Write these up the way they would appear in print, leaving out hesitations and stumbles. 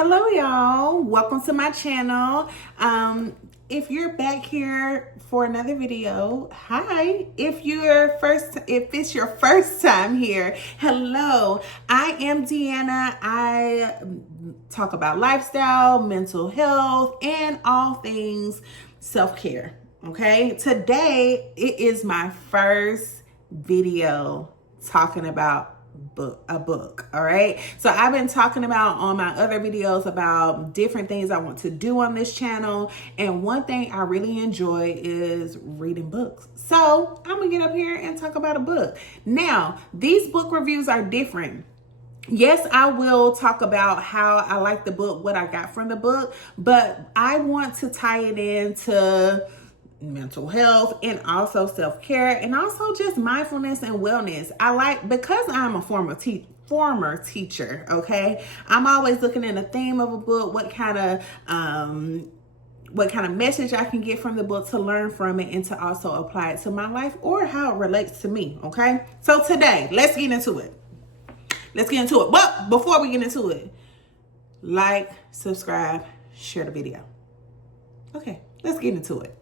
Hello y'all, welcome to my channel. If you're back here for another video, hi. If it's your first time here, hello. I am Deanna. I talk about lifestyle, mental health, and all things self-care. Okay, today it is my first video talking about a book. All right, so I've been talking about on my other videos about different things I want to do on this channel, and one thing I really enjoy is reading books. So I'm gonna get up here and talk about a book. Now, these book reviews are different. Yes, I will talk about how I like the book, what I got from the book, but I want to tie it into mental health and also self-care and also just mindfulness and wellness. Because I'm a former teacher, okay? I'm always looking at the theme of a book, what kind of message I can get from the book to learn from it and to also apply it to my life or how it relates to me, okay? So today, let's get into it. But before we get into it, like, subscribe, share the video. Okay, let's get into it.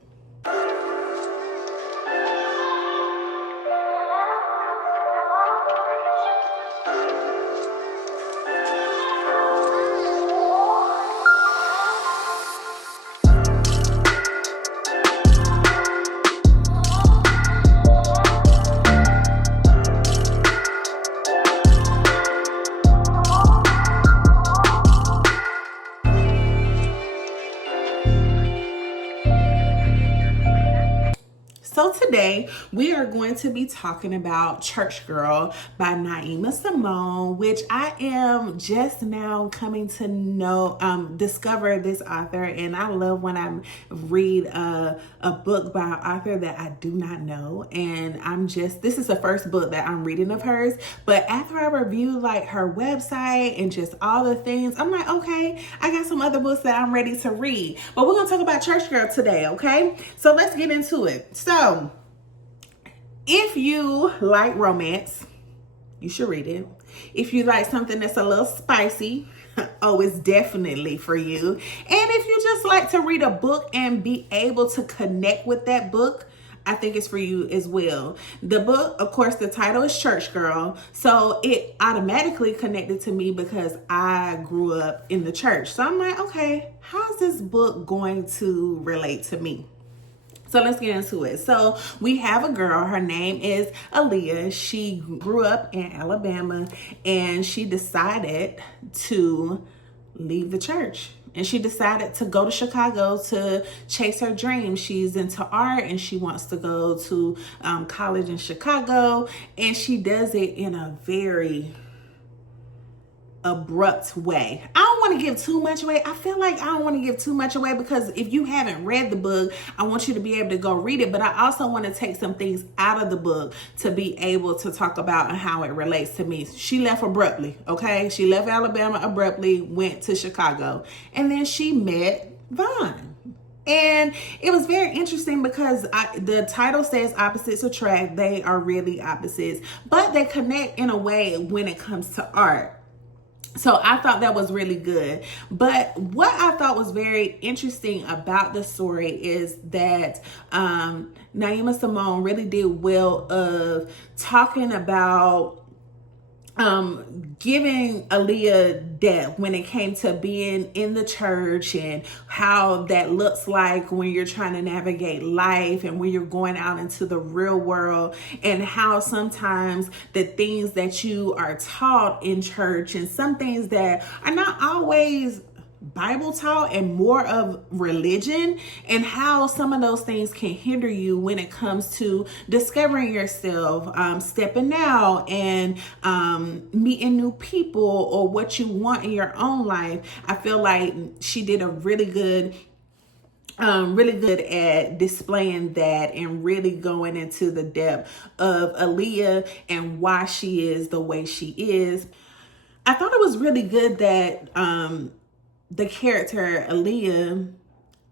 So today we are going to be talking about Church Girl by Naima Simone, which I am just now coming to know, discover this author. And I love when I read a book by an author that I do not know. And this is the first book that I'm reading of hers. But after I reviewed like her website and just all the things, I'm like, okay, I got some other books that I'm ready to read. But we're going to talk about Church Girl today, okay? So let's get into it. So if you like romance, you should read it. If you like something that's a little spicy, oh, it's definitely for you. And if you just like to read a book and be able to connect with that book, I think it's for you as well. The book, of course, the title is Church Girl. So it automatically connected to me because I grew up in the church. So I'm like, okay, how's this book going to relate to me? So let's get into it. So we have a girl, her name is Aaliyah. She grew up in Alabama and she decided to leave the church. And she decided to go to Chicago to chase her dreams. She's into art and she wants to go to college in Chicago. And she does it in a very abrupt way. I don't want to give too much away. I feel like I don't want to give too much away because if you haven't read the book, I want you to be able to go read it. But I also want to take some things out of the book to be able to talk about how it relates to me. She left abruptly, okay? She left Alabama abruptly, went to Chicago, and then she met Vaughn. And it was very interesting because the title says opposites attract. They are really opposites, but they connect in a way when it comes to art. So I thought that was really good. But what I thought was very interesting about the story is that Naima Simone really did well of talking about giving Aaliyah depth when it came to being in the church and how that looks like when you're trying to navigate life and when you're going out into the real world, and how sometimes the things that you are taught in church and some things that are not always Bible taught and more of religion, and how some of those things can hinder you when it comes to discovering yourself, stepping out and meeting new people or what you want in your own life. I feel like she did a really good at displaying that and really going into the depth of Aaliyah and why she is the way she is. I thought it was really good that the character Aaliyah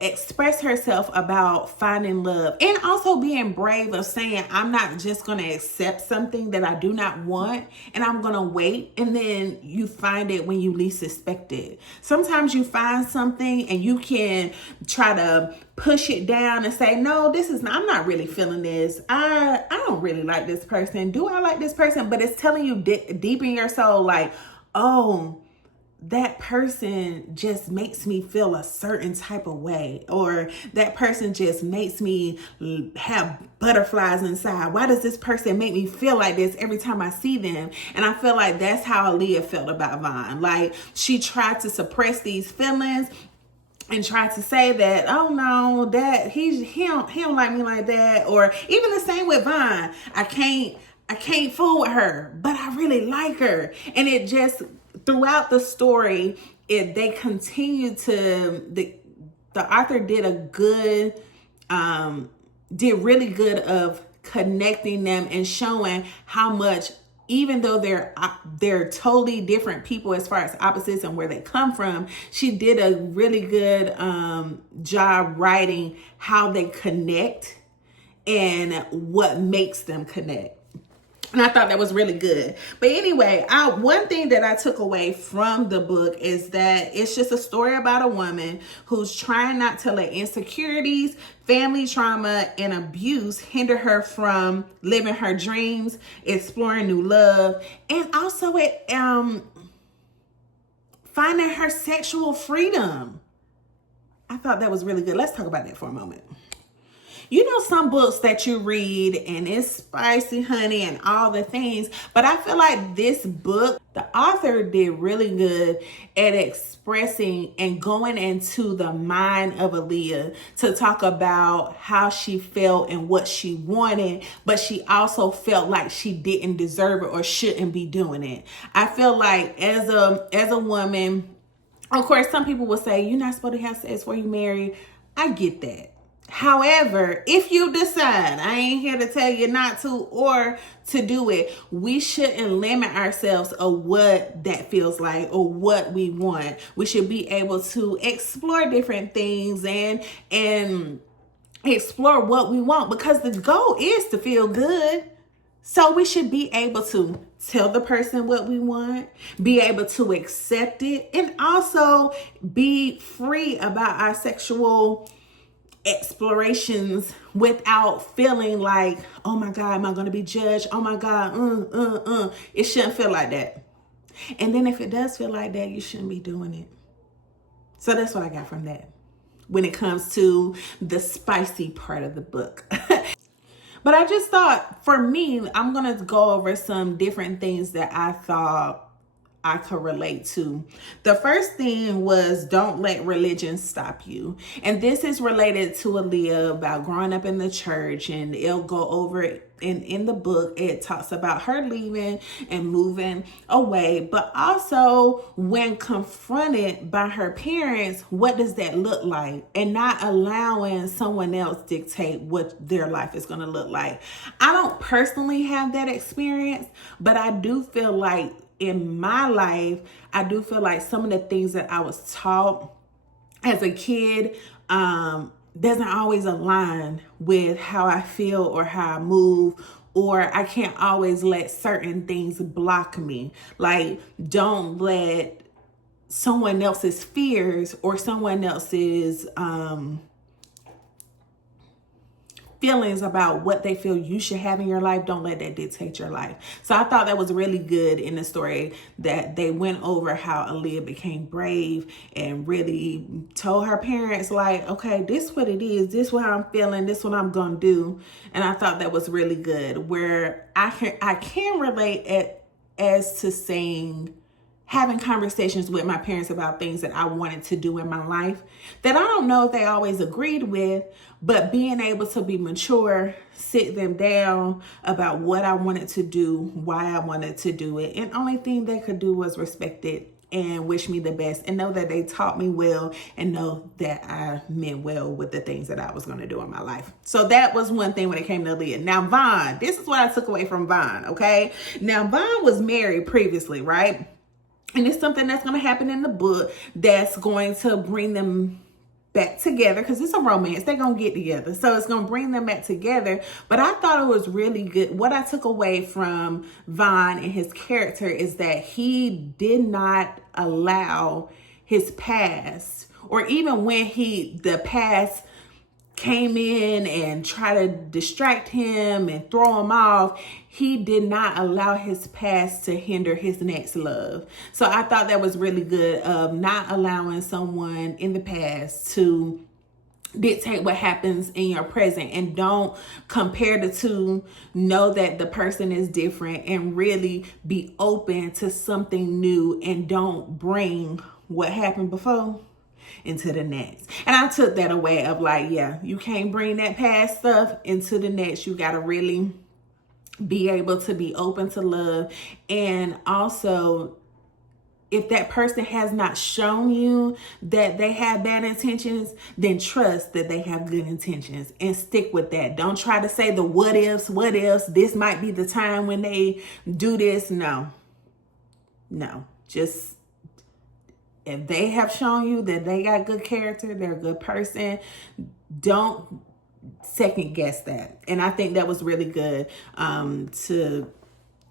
express herself about finding love, and also being brave of saying, I'm not just going to accept something that I do not want and I'm going to wait, and then you find it when you least expect it. Sometimes you find something and you can try to push it down and say, no, this is not, I'm not really feeling this. I don't really like this person. Do I like this person? But it's telling you deep in your soul, like, oh, that person just makes me feel a certain type of way, or that person just makes me have butterflies inside. Why does this person make me feel like this every time I see them? And I feel like that's how Aaliyah felt about Vaughn. Like, she tried to suppress these feelings and tried to say that, oh no, that he don't like me like that. Or even the same with Vaughn. I can't fool with her, but I really like her. And it just, throughout the story, they continue to, the author did really good of connecting them and showing how much, even though they're totally different people as far as opposites and where they come from, she did a really good job writing how they connect and what makes them connect. And I thought that was really good. But anyway, one thing that I took away from the book is that it's just a story about a woman who's trying not to let insecurities, family trauma, and abuse hinder her from living her dreams, exploring new love, and also finding her sexual freedom. I thought that was really good. Let's talk about that for a moment. You know, some books that you read and it's spicy, honey, and all the things. But I feel like this book, the author did really good at expressing and going into the mind of Aaliyah to talk about how she felt and what she wanted, but she also felt like she didn't deserve it or shouldn't be doing it. I feel like as a woman, of course, some people will say, you're not supposed to have sex before you marry. I get that. However, if you decide, I ain't here to tell you not to or to do it, we shouldn't limit ourselves of what that feels like or what we want. We should be able to explore different things and explore what we want, because the goal is to feel good. So we should be able to tell the person what we want, be able to accept it, and also be free about our sexual explorations without feeling like, oh my God, am I going to be judged? Oh my God, It shouldn't feel like that. And then if it does feel like that, you shouldn't be doing it. So that's what I got from that when it comes to the spicy part of the book. But I just thought, for me, I'm going to go over some different things that I thought I could relate to. The first thing was, don't let religion stop you. And this is related to Aaliyah about growing up in the church, and it'll go over it. In the book, it talks about her leaving and moving away, but also when confronted by her parents, what does that look like? And not allowing someone else dictate what their life is going to look like. I don't personally have that experience, but I do feel like in my life, I do feel like some of the things that I was taught as a kid doesn't always align with how I feel or how I move, or I can't always let certain things block me. Like, don't let someone else's fears or someone else's feelings about what they feel you should have in your life, don't let that dictate your life. So I thought that was really good in the story that they went over how Aaliyah became brave and really told her parents, like, okay, this is what it is, this is what I'm feeling, this is what I'm gonna do. And I thought that was really good, where I can relate as to saying, having conversations with my parents about things that I wanted to do in my life that I don't know if they always agreed with, but being able to be mature, sit them down about what I wanted to do, why I wanted to do it. And only thing they could do was respect it and wish me the best and know that they taught me well and know that I meant well with the things that I was going to do in my life. So that was one thing when it came to Aaliyah. Now, Vaughn, this is what I took away from Vaughn, okay? Now, Vaughn was married previously, right? And it's something that's going to happen in the book that's going to bring them back together, because it's a romance. They're going to get together. So it's going to bring them back together. But I thought it was really good. What I took away from Von and his character is that he did not allow his past, or even when the past came in and tried to distract him and throw him off, he did not allow his past to hinder his next love. So I thought that was really good, of not allowing someone in the past to dictate what happens in your present, and don't compare the two. Know that the person is different and really be open to something new, and don't bring what happened before into the next. And I took that away of like, yeah, you can't bring that past stuff into the next. You got to really be able to be open to love. And also, if that person has not shown you that they have bad intentions, then trust that they have good intentions and stick with that. Don't try to say the what ifs, this might be the time when they do this. No, just, if they have shown you that they got good character, they're a good person, don't second guess that. And I think that was really good to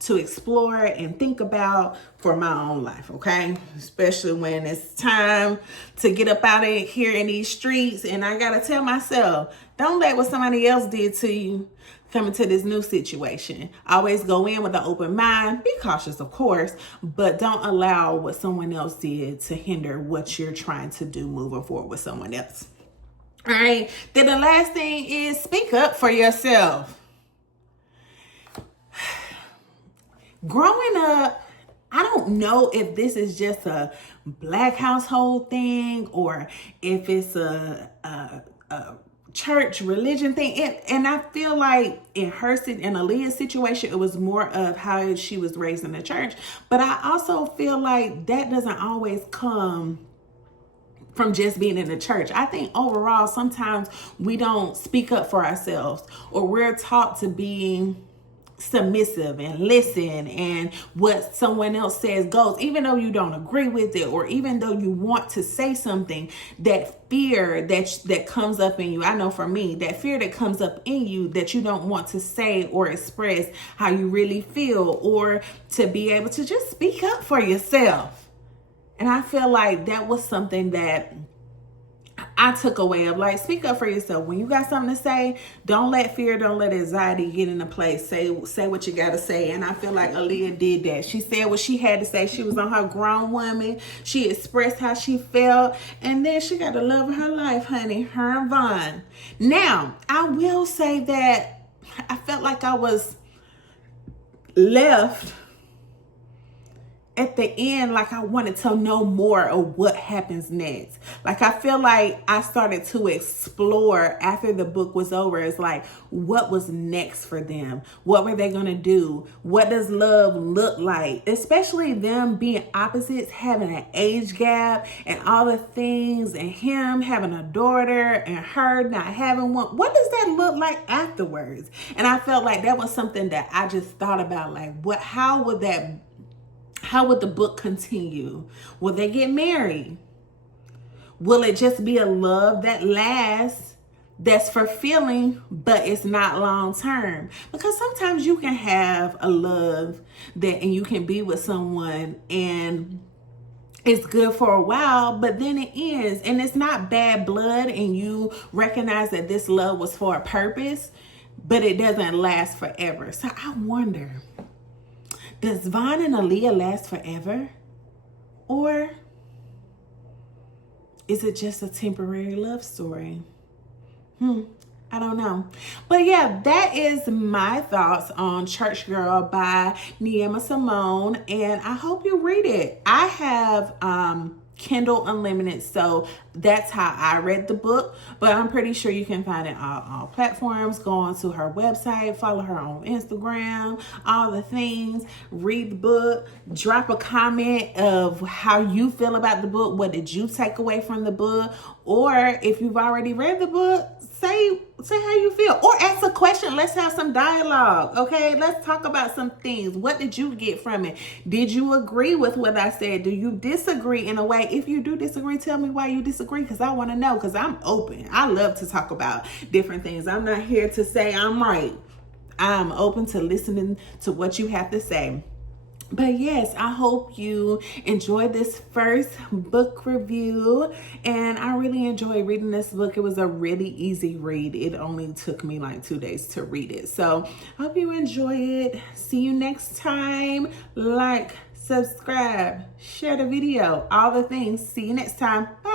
explore and think about for my own life, okay? Especially when it's time to get up out of here in these streets, and I gotta tell myself, don't let what somebody else did to you come into this new situation. Always go in with an open mind. Be cautious, of course, but don't allow what someone else did to hinder what you're trying to do moving forward with someone else. All right. Then the last thing is speak up for yourself. Growing up, I don't know if this is just a Black household thing, or if it's a church religion thing, and I feel like in Aaliyah's situation, it was more of how she was raised in the church. But I also feel like that doesn't always come from just being in the church. I think overall, sometimes we don't speak up for ourselves, or we're taught to be submissive and listen, and what someone else says goes, even though you don't agree with it, or even though you want to say something. That fear that comes up in you, I know for me, that fear that comes up in you, that you don't want to say or express how you really feel, or to be able to just speak up for yourself. And I feel like that was something that I took away, of like, speak up for yourself. When you got something to say, don't let fear, don't let anxiety get into place. Say what you got to say. And I feel like Aaliyah did that. She said what she had to say. She was on her grown woman. She expressed how she felt. And then she got the love of her life, honey, her and Von. Now, I will say that I felt like I was left at the end, like I wanted to know more of what happens next. Like I feel like I started to explore after the book was over. It's like, what was next for them? What were they going to do? What does love look like? Especially them being opposites, having an age gap and all the things, and him having a daughter and her not having one. What does that look like afterwards? And I felt like that was something that I just thought about, like, how would the book continue? Will they get married? Will it just be a love that lasts, that's fulfilling, but it's not long term? Because sometimes you can have a love and you can be with someone and it's good for a while, but then it ends, and it's not bad blood, and you recognize that this love was for a purpose, but it doesn't last forever. So I wonder, does Von and Aaliyah last forever? Or is it just a temporary love story? I don't know. But yeah, that is my thoughts on Church Girl by Naima Simone. And I hope you read it. I have Kindle Unlimited, so that's how I read the book, but I'm pretty sure you can find it on all platforms. Go on to her website, follow her on Instagram, all the things, read the book, drop a comment of how you feel about the book. What did you take away from the book? Or if you've already read the book, say how you feel, or ask a question. Let's have some dialogue. Okay, let's talk about some things. What did you get from it? Did you agree with what I said? Do you disagree in a way? If you do disagree, tell me why you disagree, because I want to know, because I'm open. I love to talk about different things. I'm not here to say I'm right. I'm open to listening to what you have to say. But yes, I hope you enjoyed this first book review, and I really enjoyed reading this book. It was a really easy read. It only took me like 2 days to read it. So I hope you enjoy it. See you next time. Like, subscribe, share the video, all the things. See you next time. Bye.